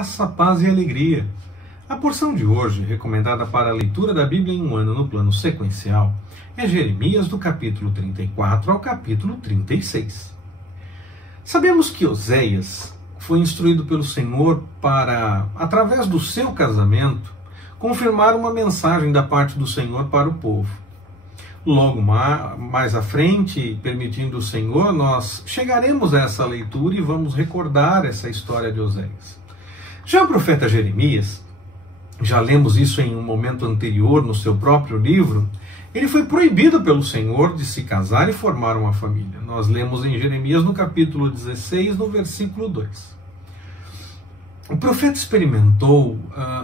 graça, paz e alegria. A porção de hoje, recomendada para a leitura da Bíblia em um ano no plano sequencial, é Jeremias do capítulo 34 ao capítulo 36. Sabemos que Oséias foi instruído pelo Senhor para, através do seu casamento, confirmar uma mensagem da parte do Senhor para o povo. Logo mais à frente, permitindo o Senhor, nós chegaremos a essa leitura e vamos recordar essa história de Oséias. Já o profeta Jeremias, já lemos isso em um momento anterior no seu próprio livro, ele foi proibido pelo Senhor de se casar e formar uma família. Nós lemos em Jeremias no capítulo 16, no versículo 2. O profeta experimentou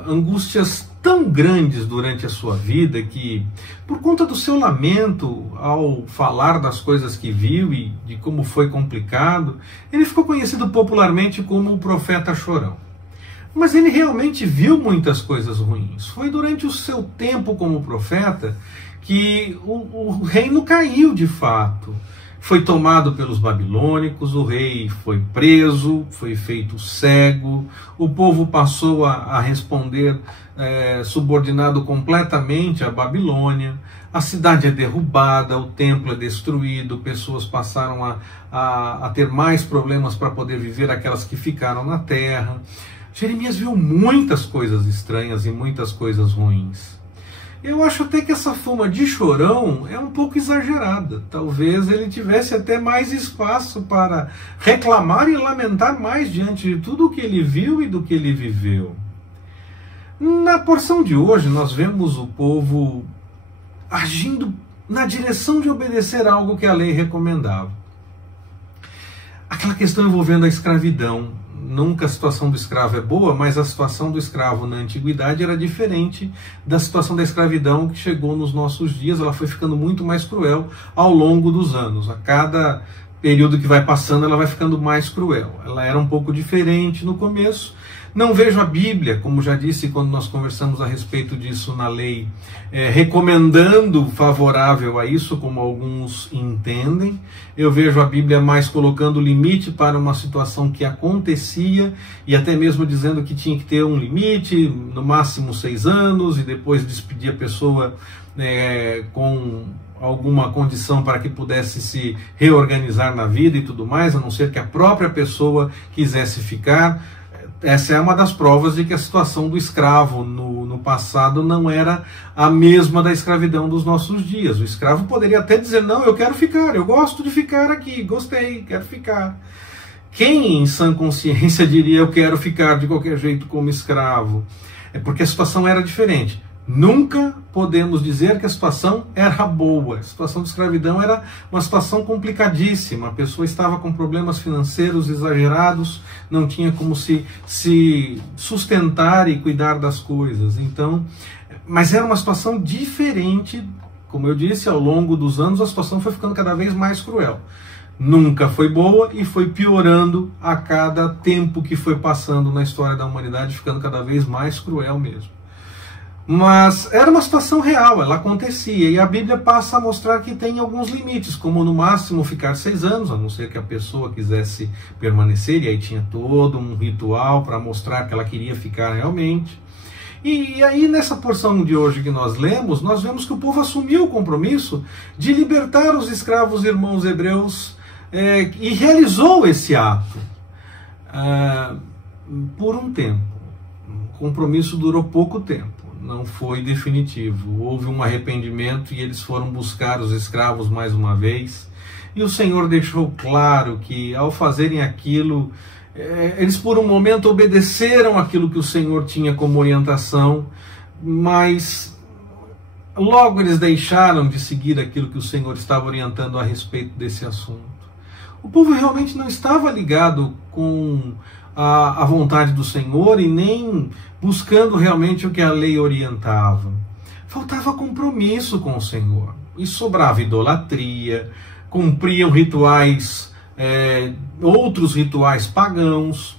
angústias tão grandes durante a sua vida que, por conta do seu lamento ao falar das coisas que viu e de como foi complicado, ele ficou conhecido popularmente como o profeta chorão. Mas ele realmente viu muitas coisas ruins. Foi durante o seu tempo como profeta que o reino caiu de fato. Foi tomado pelos babilônicos, o rei foi preso, foi feito cego, o povo passou a responder subordinado completamente à Babilônia, a cidade é derrubada, o templo é destruído, pessoas passaram a ter mais problemas para poder viver, aquelas que ficaram na terra. Jeremias viu muitas coisas estranhas e muitas coisas ruins. Eu acho até que essa fama de chorão é um pouco exagerada. Talvez ele tivesse até mais espaço para reclamar e lamentar mais diante de tudo o que ele viu e do que ele viveu. Na porção de hoje, nós vemos o povo agindo na direção de obedecer algo que a lei recomendava. Aquela questão envolvendo a escravidão. Nunca a situação do escravo é boa, mas a situação do escravo na antiguidade era diferente da situação da escravidão que chegou nos nossos dias. Ela foi ficando muito mais cruel ao longo dos anos. A cada período que vai passando, ela vai ficando mais cruel. Ela era um pouco diferente no começo. Não vejo a Bíblia, como já disse quando nós conversamos a respeito disso na lei, recomendando favorável a isso, como alguns entendem. Eu vejo a Bíblia mais colocando limite para uma situação que acontecia e até mesmo dizendo que tinha que ter um limite, no máximo 6 anos, e depois despedir a pessoa com alguma condição para que pudesse se reorganizar na vida e tudo mais, a não ser que a própria pessoa quisesse ficar. Essa é uma das provas de que a situação do escravo no passado não era a mesma da escravidão dos nossos dias. O escravo poderia até dizer, não, eu quero ficar, eu gosto de ficar aqui, gostei, quero ficar. Quem em sã consciência diria, eu quero ficar de qualquer jeito como escravo? É porque a situação era diferente. Nunca podemos dizer que a situação era boa. A situação de escravidão era uma situação complicadíssima. A pessoa estava com problemas financeiros exagerados, não tinha como se sustentar e cuidar das coisas. Então, mas era uma situação diferente. Como eu disse, ao longo dos anos a situação foi ficando cada vez mais cruel. Nunca foi boa e foi piorando a cada tempo que foi passando na história da humanidade, ficando cada vez mais cruel mesmo. Mas era uma situação real, ela acontecia, e a Bíblia passa a mostrar que tem alguns limites, como no máximo ficar 6 anos, a não ser que a pessoa quisesse permanecer, e aí tinha todo um ritual para mostrar que ela queria ficar realmente. E aí nessa porção de hoje que nós lemos, nós vemos que o povo assumiu o compromisso de libertar os escravos irmãos hebreus e realizou esse ato por um tempo. O compromisso durou pouco tempo. Não foi definitivo. Houve um arrependimento e eles foram buscar os escravos mais uma vez. E o Senhor deixou claro que ao fazerem aquilo, eles por um momento obedeceram aquilo que o Senhor tinha como orientação, mas logo eles deixaram de seguir aquilo que o Senhor estava orientando a respeito desse assunto. O povo realmente não estava ligado com a vontade do Senhor e nem buscando realmente o que a lei orientava. Faltava compromisso com o Senhor. E sobrava idolatria, cumpriam rituais, outros rituais pagãos,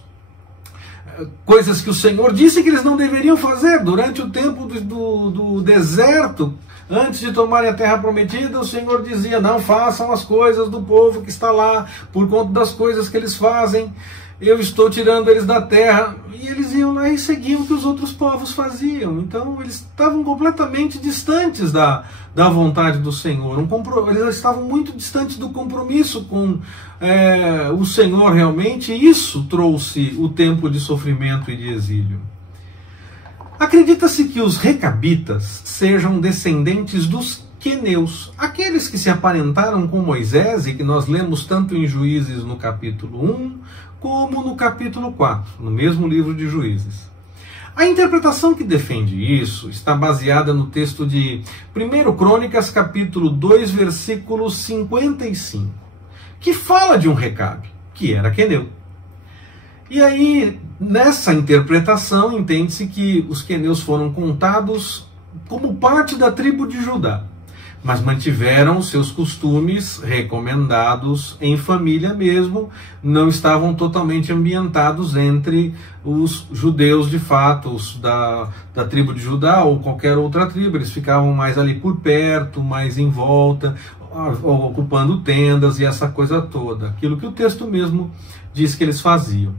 coisas que o Senhor disse que eles não deveriam fazer durante o tempo do deserto. Antes de tomarem a terra prometida, o Senhor dizia, não façam as coisas do povo que está lá, por conta das coisas que eles fazem. eu estou tirando eles da terra. E eles iam lá e seguiam o que os outros povos faziam. Então eles estavam completamente distantes da vontade do Senhor. Eles estavam muito distantes do compromisso com o Senhor realmente. E isso trouxe o tempo de sofrimento e de exílio. Acredita-se que os recabitas sejam descendentes dos queneus, aqueles que se aparentaram com Moisés e que nós lemos tanto em Juízes no capítulo 1 como no capítulo 4, no mesmo livro de Juízes. A interpretação que defende isso está baseada no texto de 1 Crônicas capítulo 2, versículo 55, que fala de um recabe, que era queneu. E aí, nessa interpretação, entende-se que os queneus foram contados como parte da tribo de Judá, mas mantiveram seus costumes recomendados em família mesmo, não estavam totalmente ambientados entre os judeus de fato, os da tribo de Judá ou qualquer outra tribo. Eles ficavam mais ali por perto, mais em volta, ocupando tendas e essa coisa toda, aquilo que o texto mesmo diz que eles faziam.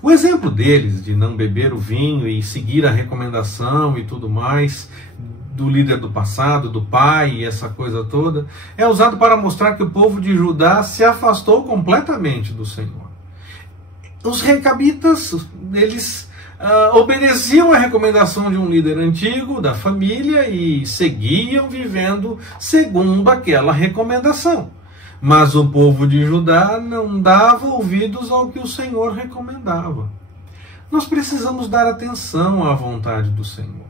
O exemplo deles de não beber o vinho e seguir a recomendação e tudo mais do líder do passado, do pai e essa coisa toda, é usado para mostrar que o povo de Judá se afastou completamente do Senhor. Os recabitas, eles obedeciam à recomendação de um líder antigo da família e seguiam vivendo segundo aquela recomendação. Mas o povo de Judá não dava ouvidos ao que o Senhor recomendava. Nós precisamos dar atenção à vontade do Senhor.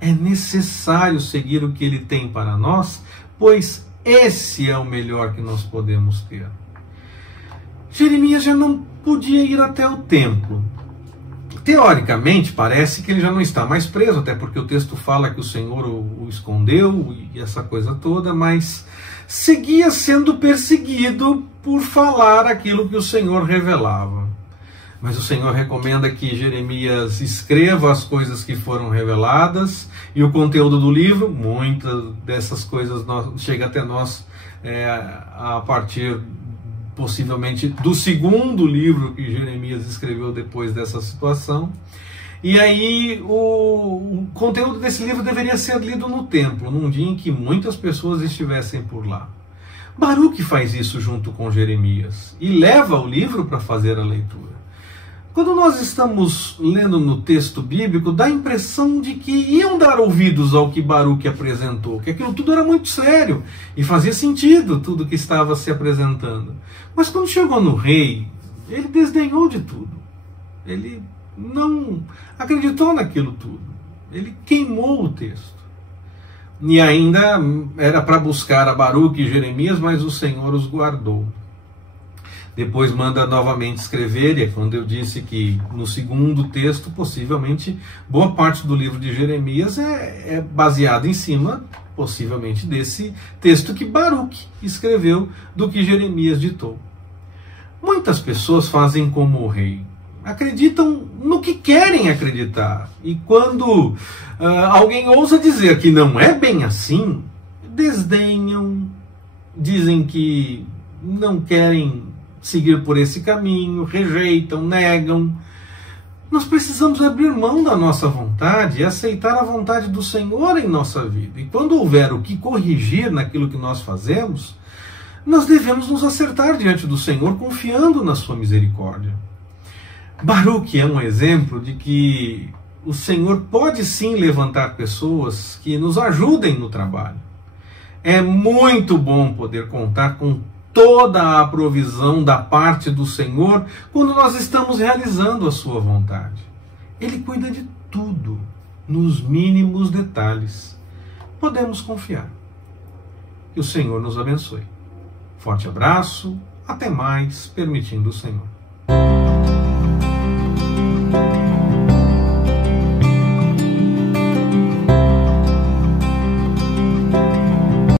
É necessário seguir o que Ele tem para nós, pois esse é o melhor que nós podemos ter. Jeremias já não podia ir até o templo. Teoricamente, parece que ele já não está mais preso, até porque o texto fala que o Senhor o escondeu e essa coisa toda, mas seguia sendo perseguido por falar aquilo que o Senhor revelava. Mas o Senhor recomenda que Jeremias escreva as coisas que foram reveladas e o conteúdo do livro, muitas dessas coisas chega até nós a partir possivelmente do segundo livro que Jeremias escreveu depois dessa situação. E aí o conteúdo desse livro deveria ser lido no templo, num dia em que muitas pessoas estivessem por lá. Baruque faz isso junto com Jeremias e leva o livro para fazer a leitura. Quando nós estamos lendo no texto bíblico, dá a impressão de que iam dar ouvidos ao que Baruque apresentou, que aquilo tudo era muito sério e fazia sentido tudo que estava se apresentando. Mas quando chegou no rei, ele desdenhou de tudo. Ele não acreditou naquilo tudo. Ele queimou o texto. E ainda era para buscar a Baruque e Jeremias, mas o Senhor os guardou. Depois manda novamente escrever, e é quando eu disse que no segundo texto, possivelmente, boa parte do livro de Jeremias é baseado em cima, possivelmente, desse texto que Baruque escreveu do que Jeremias ditou. Muitas pessoas fazem como o rei, acreditam no que querem acreditar, e quando alguém ousa dizer que não é bem assim, desdenham, dizem que não querem seguir por esse caminho, rejeitam, negam. Nós precisamos abrir mão da nossa vontade e aceitar a vontade do Senhor em nossa vida. E quando houver o que corrigir naquilo que nós fazemos, nós devemos nos acertar diante do Senhor, confiando na sua misericórdia. Baruque é um exemplo de que o Senhor pode sim levantar pessoas que nos ajudem no trabalho. É muito bom poder contar com toda a provisão da parte do Senhor quando nós estamos realizando a sua vontade. Ele cuida de tudo, nos mínimos detalhes. Podemos confiar. Que o Senhor nos abençoe. Forte abraço, até mais, permitindo o Senhor.